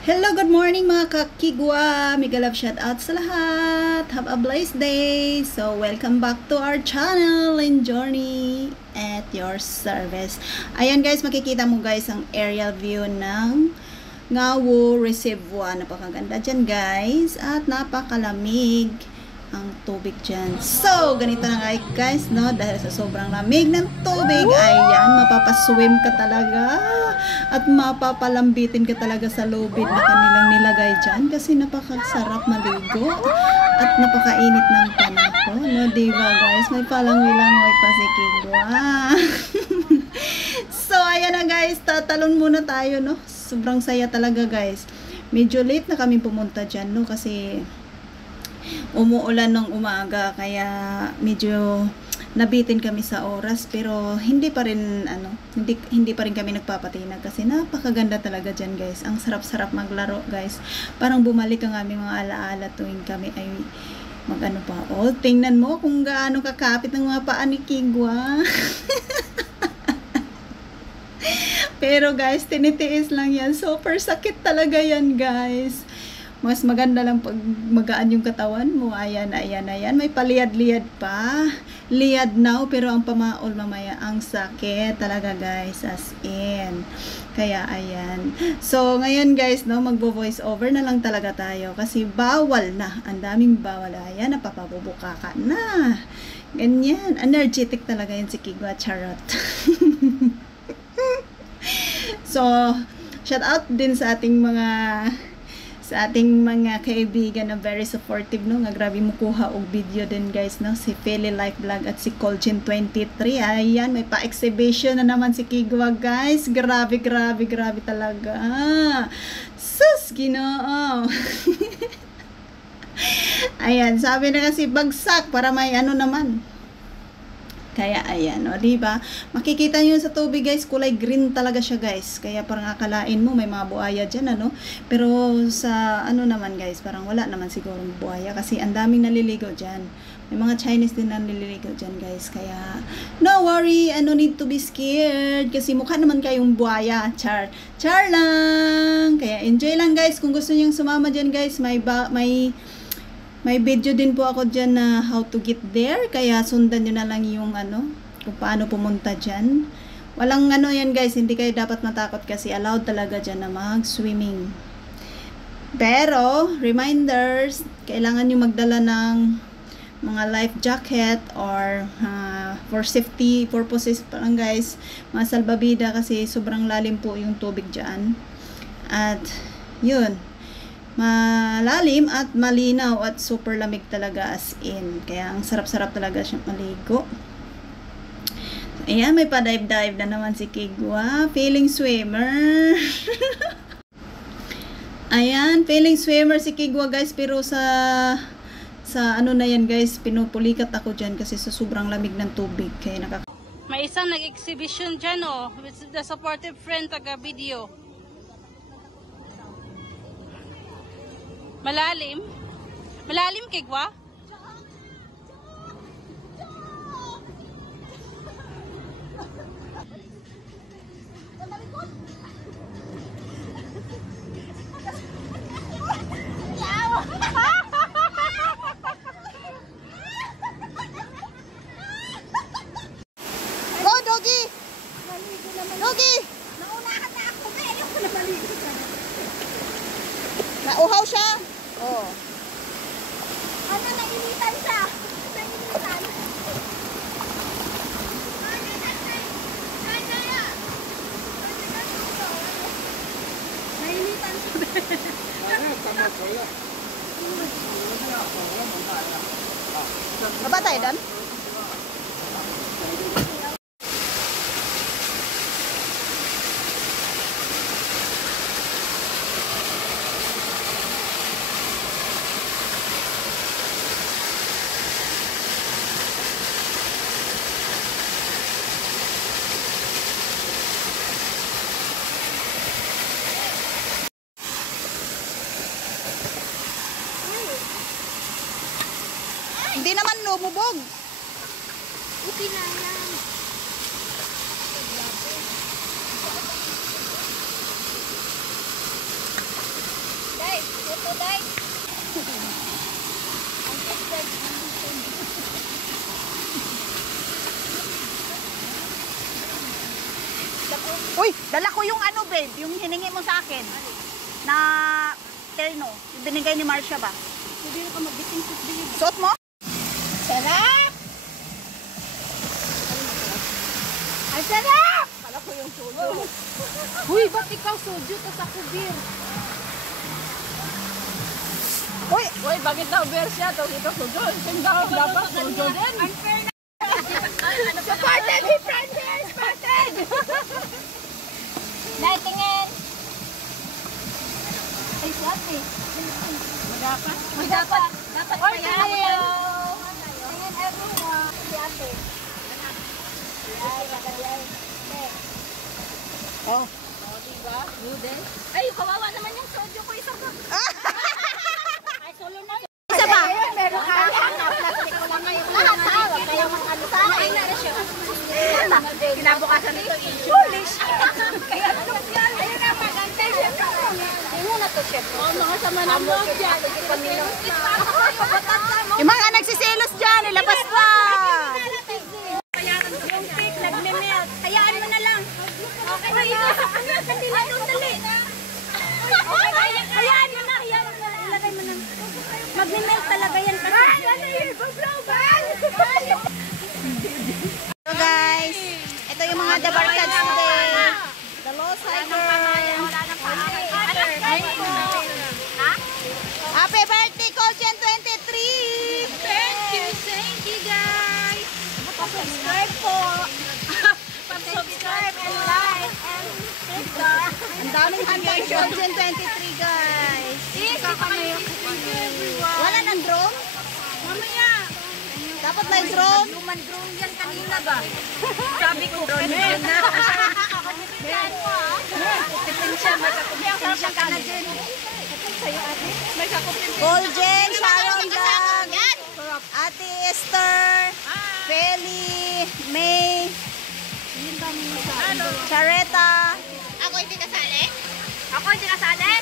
Hello, good morning mga kakigwa! Mega love shout out sa lahat! Have a blessed day! So, welcome back to our channel and journey at your service. Ayan guys, makikita mo guys ang aerial view ng Ngawo Reservoir. Napakaganda dyan guys at napakalamig ang tubig dyan. So, ganito na nga guys, no? Dahil sa sobrang lamig ng tubig, ayan, mapapaswim ka talaga at mapapalambitin ka talaga sa lubid na kanilang nilagay dyan kasi napakasarap maligo at napakainit ng panahon, no? Diba guys? May palangoy-langoy pa si Kigwa. So, ayan na guys, tatalon muna tayo, no? Sobrang saya talaga guys. Medyo late na kami pumunta dyan, no? Kasi umuulan ng umaga kaya medyo nabitin kami sa oras, pero hindi pa rin hindi pa rin kami nagpapatinag kasi napakaganda talaga diyan guys. Ang sarap-sarap maglaro guys. Parang bumalik ang aming mga alaala tuwing kami ay magano pa. Oh, tingnan mo kung gaano kakapit ng mga paa ni Kigwa. Pero guys, tinitiis lang yan. Super sakit talaga yan guys. Mas maganda lang pag magaan yung katawan mo. Ayan, ayan, ayan. May paliyad-liyad pa. Liyad now, pero ang pamaol mamaya, ang sakit talaga guys, as in. Kaya, ayan. So, ngayon guys, no, magbo-voice over na lang talaga tayo. Kasi bawal na. Ang daming bawal. Ayan, napapabubuka ka na. Ganyan. Energetic talaga yun si Kigwa. Charot. So, shout out din sa ating mga kaibigan na very supportive, no, nga grabe mo kuha og video din guys, no, si Feli Life Vlog at si Colgin 23. Ayan, may pa-exhibition na naman si Kigwa guys. Grabe talaga. Sus, Ginoo. Ayan, sabi na kasi bagsak para may ano naman. Kaya ayan, o diba? Makikita nyo sa tubig guys, kulay green talaga siya guys. Kaya parang akalain mo may mga buhaya dyan, ano? Pero sa ano naman guys, parang wala naman siguro buhaya kasi ang daming naliligo dyan. May mga Chinese din na naliligo dyan guys. Kaya no worry, no need to be scared kasi mukha naman kayong buhaya. Char lang. Kaya enjoy lang guys. Kung gusto nyo sumama dyan guys, may video din po ako dyan na how to get there. Kaya sundan nyo na lang yung kung paano pumunta dyan. Walang yan guys, hindi kayo dapat matakot kasi allowed talaga dyan na mag-swimming. Pero, reminders, kailangan nyo magdala ng mga life jacket or for safety purposes pa lang guys. Mga salbabida kasi sobrang lalim po yung tubig dyan. At, yun. Malalim at malinaw at super lamig talaga as in. Kaya ang sarap-sarap talaga siyang maligo. Ayan, may pa-dive-dive na naman si Kigwa. Feeling swimmer. Ayan, feeling swimmer si Kigwa guys. Pero sa ano na yan guys, pinupulikat ako dyan kasi sa sobrang lamig ng tubig. Kaya may isang nag-exhibition dyan with the supportive friend taga-video. Malalim? Malalim, Kigwa? Go, Doggy! Doggy! Naunahan na ako, kaya ayoko na maligo. Nauhaw siya? Oo. Ano, nainitan siya. Nainitan. Nainitan siya. Apa tayo doon? Hindi naman lumubog. Okay na yan. Ito, guys. Uy, dala ko yung ano, babe, yung hiningi mo sa akin. Na terno, yung binigay ni Marcia ba? Hindi na ka magbiting sa Suot mo? Sarap! Ang sarap! Kala ko yung sulo. Uy, ba't ikaw soju tas ako beer? Uy, bakit daw beer siya? Ito sujo. Dapat sujo din. Unfair na! Supported! Be friendly! Supported! Lightingin! Ay, swati. Dapat kaya tingin everyone. Si ate. Ay, magalay. Oh. Diba? Noodles. Ay, kawawa naman yung soju ko. Isa pa. Ay, solo na. Isa ba? Meron ka. Plastic ko lang kayo. Lahat ha. Wag kayo mag-ano sa akin. Ay, na siya. Kinabukasan nito issue. Foolish. Kaya ito yan. Ayun na, maganda siya. Ayun muna to, chef. Oo, mga sama na mo dyan. Yung mga nagsisilos dyan, ilabas pa. Yung cake, nagme-melt. Hayaan mo na lang. Okay na yun. Dali na doon, dali. Hayaan mo na. Ilagay mo na. Magme-melt talaga yan kasi. Ano yun? Bablaw. So guys, ito yung mga dabarkads today. The Lowsider. Happy birthday, Colchen 23! Thank you guys. Pa-subscribe po. Pa-subscribe and like and hit the... Ang daming handang Colchen 23 guys. Wala ng drone? Mamaya. Dapat may drone? Human drone yan kanina ba? Sabi ko, drone yan na. Tipensya, magkakumpensya ka na din. Colchen, Sharon Vlog, Ate Esther, Feli, May, Chareta, Ako hindi kasali? Ako hindi kasali?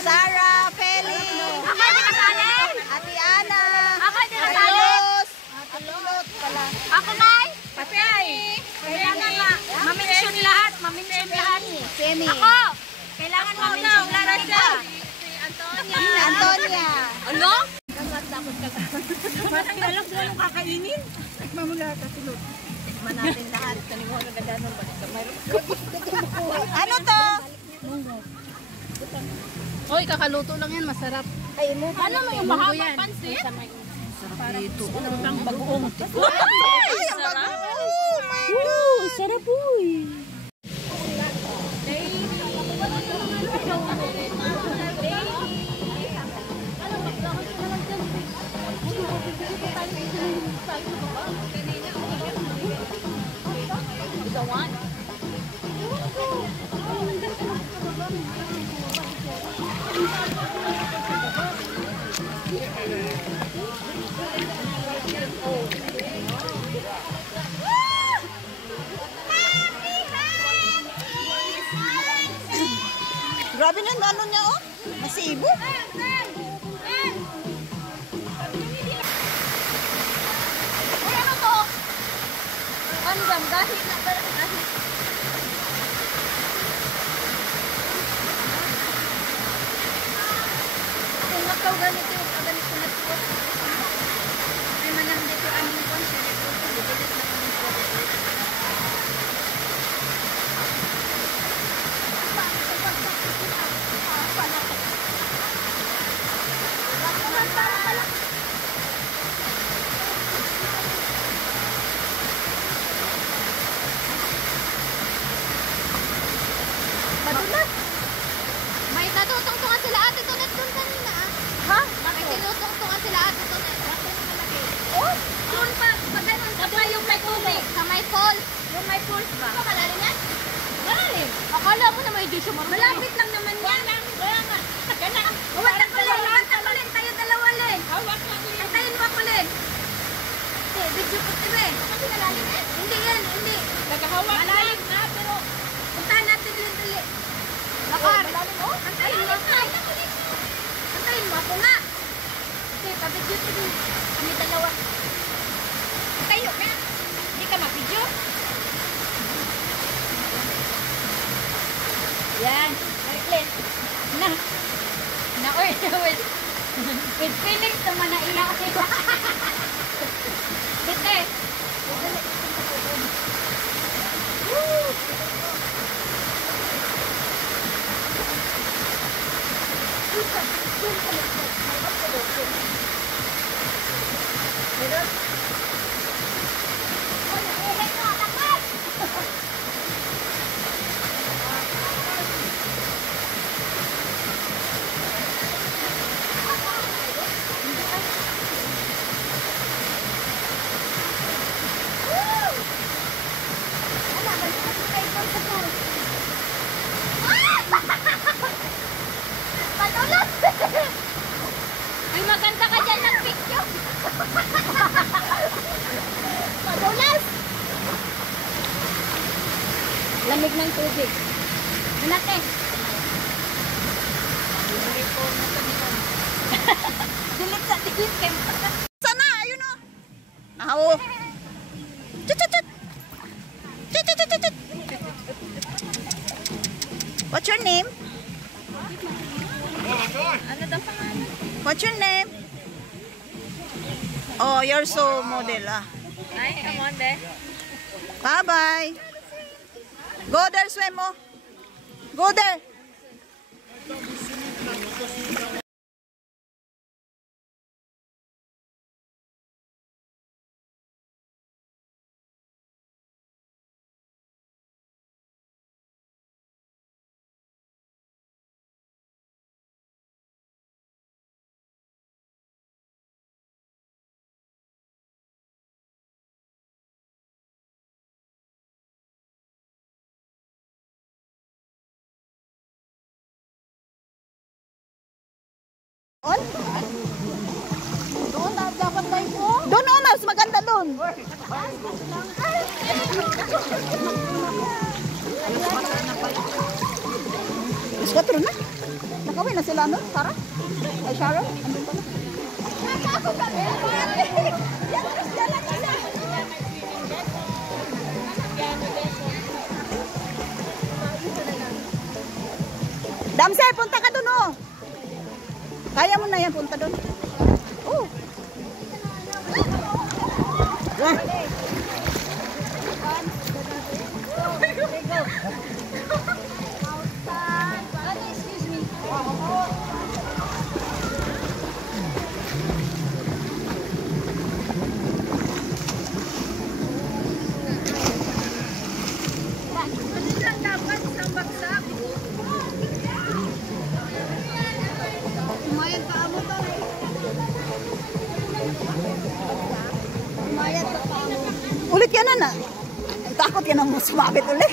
Sarah, Feli, Ako hindi kasali? Ate Ana, Ako hindi Ate kasali? Luz, Ate Lot pala. Ako kay? Patay. Kailangan ma-mention lahat. Ma-mention lahat. Semi, Ako! Kailangan ma-mention lahat siya. Antonia, Ano? Parang alam ko anong kakainin. Tikman natin lahat. Kanimo na gano'n ba? Ano to? Oy, kakaluto lang yan, masarap. Ano mo yung mahabang pansit? Ito, ang bagoong. Ay, ang bago! Oh my God! Sarap uy. Grabe na yung ano niya, oh. Masibo. Ano to? Pandam, dahil na dahil. Kung nakaw ganito yung ganito na to. Ay manang dito aming concert ito. Bibilis na kami po. May natutungtungan sila ate Tonet doon kanina ah. Ha? May tinutungtungan sila ate Tonet. Oh, doon pa. Pag ganun sa pa yung may tubig. Sa may falls. Yung may pulse ba? Ito malalim yan? Malalim. Akala mo na may Diyos yung Malapit lang naman yan. Kaya nga. Gana. Huwag na kulin. Huwag na kulin. Tayo dalawa lin. Hawak lang yun. Antayin mo ako lin. Video po tibe. Kasi malalim eh? Hindi yan. Hindi. Nagahawak malalim na pero puntahan natin lin dali. Lakar. Antayin mo. Video to do. Kami dalawa. Tayo na. Hindi ka mag-video? Yan. Mariclin. Na. Na-oy. With feelings naman na iyak. Dite. Woo! Madulas! Ay, maganda ka dyan ng picture. Madulas! Lamig ng tubig. Anak eh. Dilit sa dilit kayo. Sana, ayun o. Ahaw. Chut, chut, chut. Chut, chut, chut, chut. What's your name? What's your name? Oh, you're so model ah. Ay, come on, be. Bye-bye. Go there, swim mo. Go there. On? Doon, dapat tayo po. Doon o, mas maganda doon. Mas 4 na. Nakawin na sila no? Sarah? Ay, Sharon? Andun pala. Ako kami. Damsel, punta ka doon oh. Kaya mo na yan, punta doon. Oh. Ulit yan na. Takot yan ang sumabit ulit.